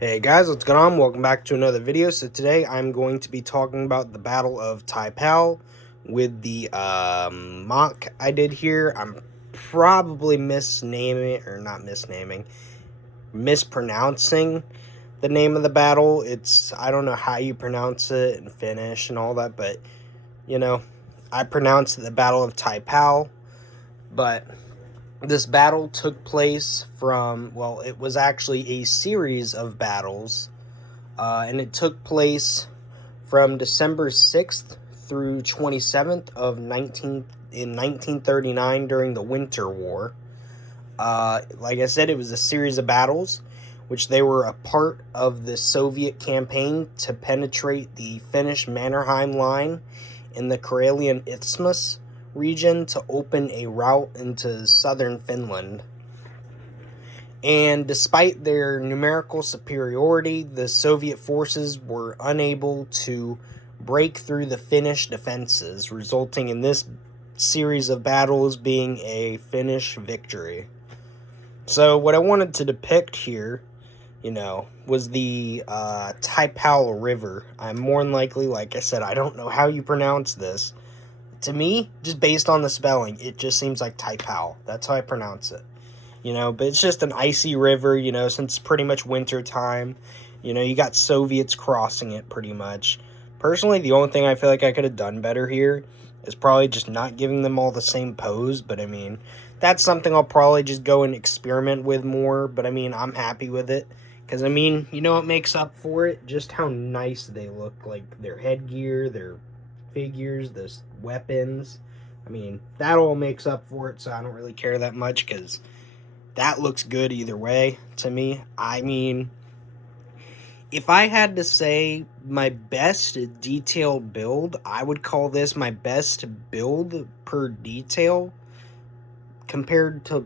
Hey guys, what's going on? Welcome back to another video. So today I'm going to be talking about the Battle of Taipale with the mock I did here. I'm probably mispronouncing the name of the battle. I don't know how you pronounce it in Finnish and all that, but I pronounced it the Battle of Taipale. But this battle took place it was actually a series of battles. And it took place from December 6th through 27th of 1939 during the Winter War. Like I said, it was a series of battles, which they were a part of the Soviet campaign to penetrate the Finnish Mannerheim Line in the Karelian Isthmus region to open a route into southern Finland. And despite their numerical superiority, the Soviet forces were unable to break through the Finnish defenses, resulting in this series of battles being a Finnish victory. So what I wanted to depict here, was the Taipale River. I'm more than likely, like I said, I don't know how you pronounce this. To me, just based on the spelling, it just seems like Taipale. That's how I pronounce it. But it's just an icy river, since pretty much winter time. You got Soviets crossing it pretty much. Personally, the only thing I feel like I could have done better here is probably just not giving them all the same pose. But, that's something I'll probably just go and experiment with more. But, I'm happy with it. Because, what makes up for it? Just how nice they look. Like, their headgear, their figures, the weapons. That all makes up for it. So I don't really care that much because that looks good either way to me. If I had to say my best detail build, I would call this my best build per detail compared to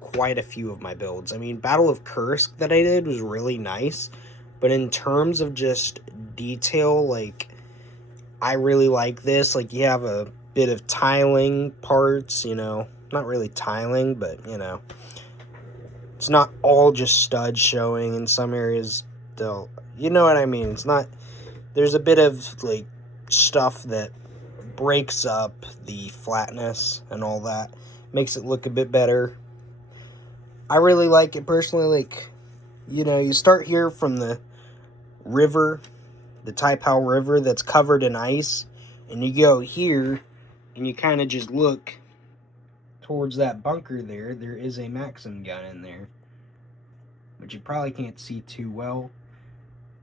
quite a few of my builds. Battle of Kursk that I did was really nice, but in terms of just detail, I really like this. You have a bit of tiling parts, not really tiling, but it's not all just studs showing. In some areas, they'll, you know what I mean? It's not, there's a bit of, stuff that breaks up the flatness and all that. Makes it look a bit better. I really like it personally. You start here from the river, the Taipale River that's covered in ice, and you go here, and you kind of just look towards that bunker there. There is a Maxim gun in there, but you probably can't see too well.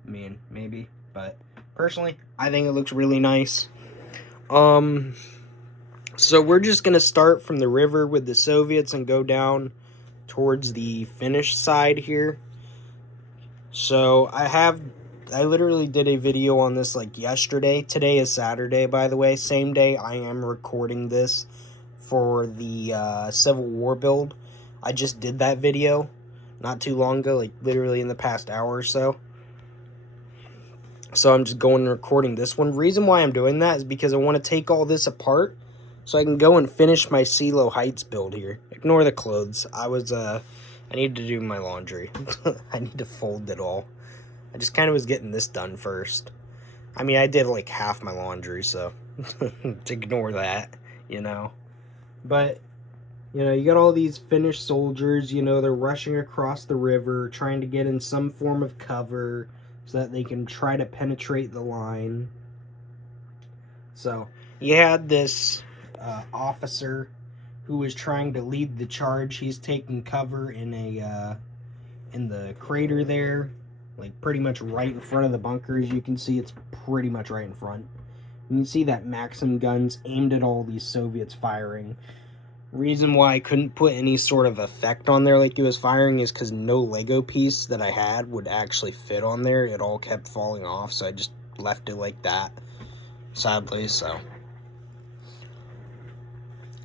Maybe, but personally, I think it looks really nice. So we're just gonna start from the river with the Soviets and go down towards the Finnish side here. So I literally did a video on this yesterday. Today is Saturday, by the way. Same day I am recording this for the Civil War build. I just did that video not too long ago, literally in the past hour or so. So I'm just going and recording this one. Reason why I'm doing that is because I want to take all this apart so I can go and finish my CeeLo Heights build here. Ignore the clothes. I need to do my laundry. I need to fold it all. I just kind of was getting this done first. I did half my laundry, so ignore that, But, you got all these Finnish soldiers, they're rushing across the river, trying to get in some form of cover so that they can try to penetrate the line. So, you had this officer who was trying to lead the charge. He's taking cover in the crater there, pretty much right in front of the bunker. As you can see, it's pretty much right in front. You can see that Maxim guns aimed at all these Soviets firing. Reason why I couldn't put any sort of effect on there like he was firing is because no Lego piece that I had would actually fit on there. It all kept falling off, so I just left it like that, sadly. So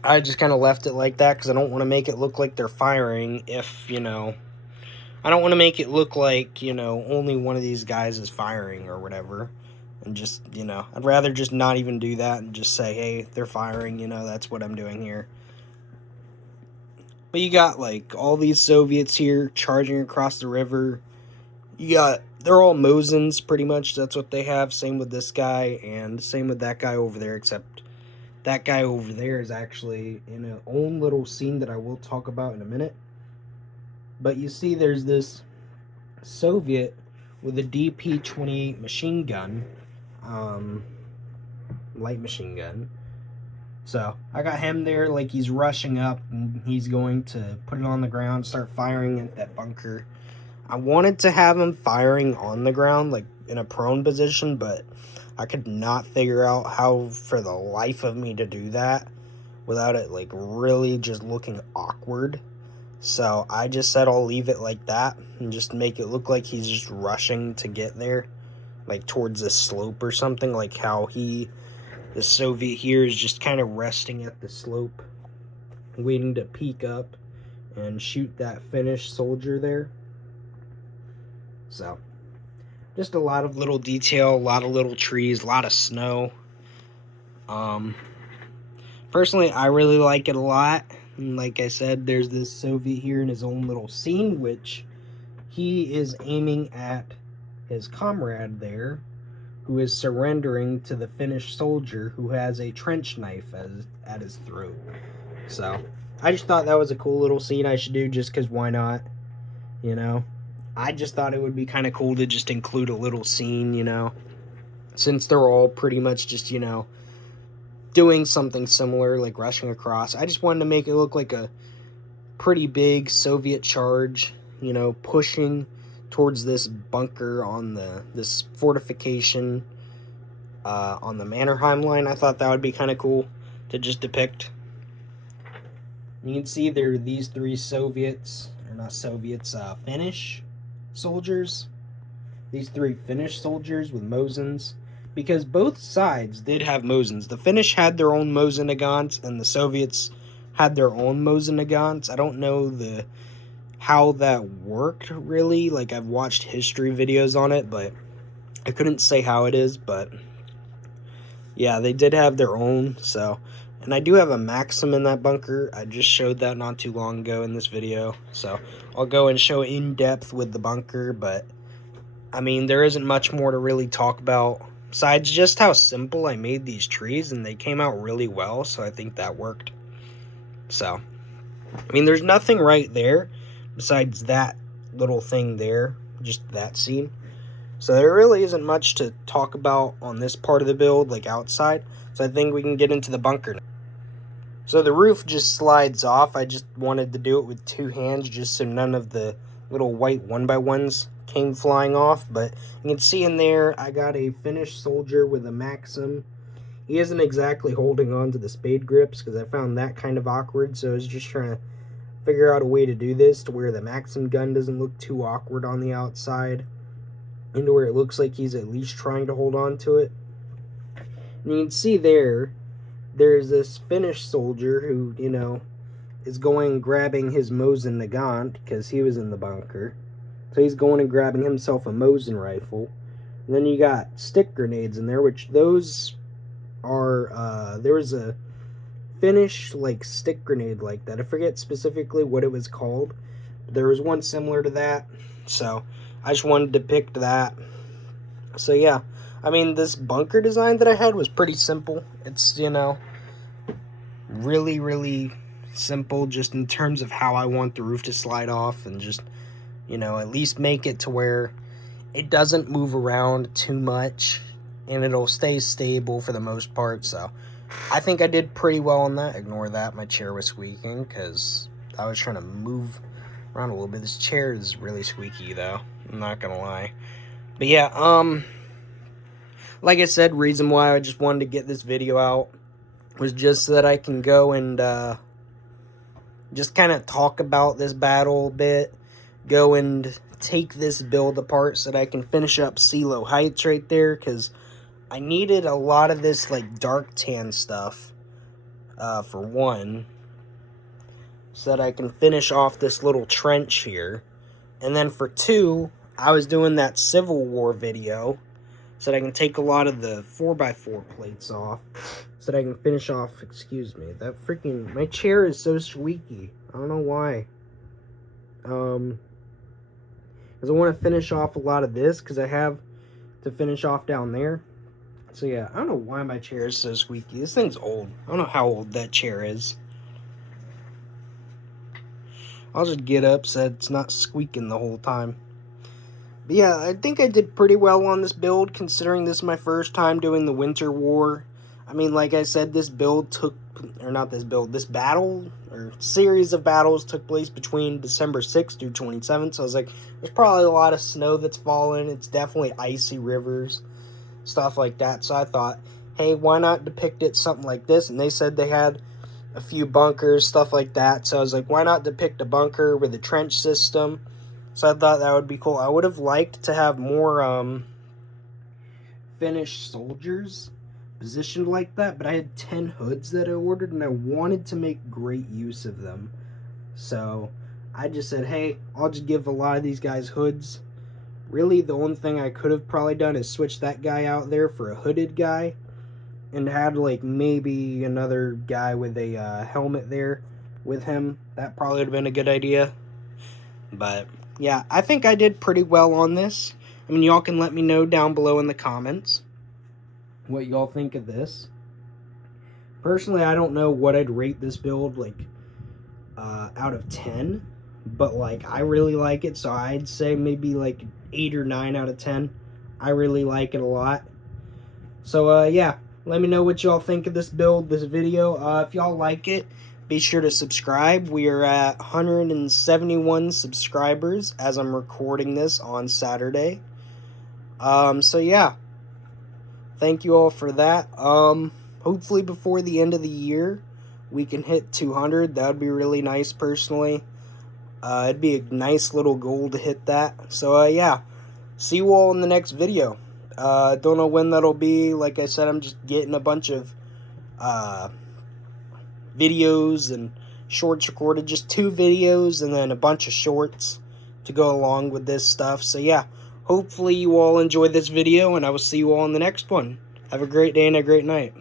I just kind of left it like that because I don't want to make it look like they're firing if, I don't want to make it look like, only one of these guys is firing or whatever. And just, I'd rather just not even do that and just say, hey, they're firing, that's what I'm doing here. But you got, all these Soviets here charging across the river. they're all Mosins pretty much. That's what they have. Same with this guy and same with that guy over there, except that guy over there is actually in a own little scene that I will talk about in a minute. But you see there's this Soviet with a DP-28 machine gun, light machine gun. So I got him there like he's rushing up and he's going to put it on the ground, start firing at that bunker. I wanted to have him firing on the ground, like in a prone position, but I could not figure out how for the life of me to do that without it like really just looking awkward. So I just said I'll leave it like that and just make it look like he's just rushing to get there, like towards a slope or something, like how the Soviet here is just kind of resting at the slope, waiting to peek up and shoot that Finnish soldier there. So, just a lot of little detail, a lot of little trees, a lot of snow. Personally, I really like it a lot. And like I said, there's this Soviet here in his own little scene, which he is aiming at his comrade there, who is surrendering to the Finnish soldier who has a trench knife at his throat. So, I just thought that was a cool little scene I should do just because why not, you know? I just thought it would be kind of cool to just include a little scene, you know, since they're all pretty much just, you know, doing something similar, like rushing across. I just wanted to make it look like a pretty big Soviet charge, you know, pushing towards this bunker on this fortification on the Mannerheim line. I thought that would be kind of cool to just depict. You can see there are these three Soviets, or not Soviets, Finnish soldiers. These three Finnish soldiers with Mosins, because both sides did have Mosins. The Finnish had their own Mosinagants, and the Soviets had their own Mosinagants. I don't know how that worked, really. Like, I've watched history videos on it, but I couldn't say how it is, but yeah, they did have their own, so... And I do have a Maxim in that bunker. I just showed that not too long ago in this video. So I'll go and show in depth with the bunker. But, I mean, there isn't much more to really talk about. Besides just how simple I made these trees. And they came out really well. So I think that worked. So, I mean, there's nothing right there. Besides that little thing there. Just that scene. So there really isn't much to talk about on this part of the build. Like outside. So I think we can get into the bunker now. So the roof just slides off. I just wanted to do it with two hands just so none of the little white 1x1s came flying off. But you can see in there I got a Finnish soldier with a Maxim. He isn't exactly holding on to the spade grips because I found that kind of awkward. So I was just trying to figure out a way to do this to where the Maxim gun doesn't look too awkward on the outside. And to where it looks like he's at least trying to hold on to it. And you can see there's this Finnish soldier who, you know, is going and grabbing his Mosin Nagant because he was in the bunker. So he's going and grabbing himself a Mosin rifle. And then you got stick grenades in there, which those are, there was a Finnish, like, stick grenade like that. I forget specifically what it was called. But there was one similar to that. So I just wanted to depict that. So yeah. I mean, this bunker design that I had was pretty simple. It's, you know, really, really simple just in terms of how I want the roof to slide off and just, you know, at least make it to where it doesn't move around too much and it'll stay stable for the most part. So I think I did pretty well on that. Ignore that. My chair was squeaking because I was trying to move around a little bit. This chair is really squeaky, though. I'm not going to lie. But yeah, like I said, reason why I just wanted to get this video out was just so that I can go and just kind of talk about this battle a bit, go and take this build apart so that I can finish up CeeLo Heights right there, because I needed a lot of this like dark tan stuff for one, so that I can finish off this little trench here, and then for two, I was doing that Civil War video so that I can take a lot of the 4x4 plates off, so that I can finish off, excuse me, that freaking, my chair is so squeaky, I don't know why. because I want to finish off a lot of this, because I have to finish off down there. So yeah, I don't know why my chair is so squeaky. This thing's old. I don't know how old that chair is. I'll just get up so it's not squeaking the whole time. But yeah, I think I did pretty well on this build, considering this is my first time doing the Winter War. I mean, like I said, this build took, or not this build, this battle, or series of battles took place between December 6th through 27th. So I was like, there's probably a lot of snow that's fallen. It's definitely icy rivers, stuff like that. So I thought, hey, why not depict it something like this? And they said they had a few bunkers, stuff like that. So I was like, why not depict a bunker with a trench system? So I thought that would be cool. I would have liked to have more Finnish soldiers positioned like that, but I had 10 hoods that I ordered, and I wanted to make great use of them. So I just said, hey, I'll just give a lot of these guys hoods. Really, the only thing I could have probably done is switch that guy out there for a hooded guy, and had like maybe another guy with a helmet there with him. That probably would have been a good idea. But yeah, I think I did pretty well on this. I mean, y'all can let me know down below in the comments what y'all think of this. Personally, I don't know what I'd rate this build, like, out of 10. But, like, I really like it, so I'd say maybe, like, 8 or 9 out of 10. I really like it a lot. So, yeah, let me know what y'all think of this build, this video. If y'all like it, be sure to subscribe. We are at 171 subscribers as I'm recording this on Saturday. So yeah, thank you all for that. Hopefully before the end of the year, we can hit 200. That would be really nice, personally. It'd be a nice little goal to hit that. So, yeah, see you all in the next video. Don't know when that'll be. Like I said, I'm just getting a bunch of, videos and shorts recorded, just 2 videos and then a bunch of shorts to go along with this stuff. So yeah, hopefully you all enjoyed this video, and I will see you all in the next one. Have a great day and a great night.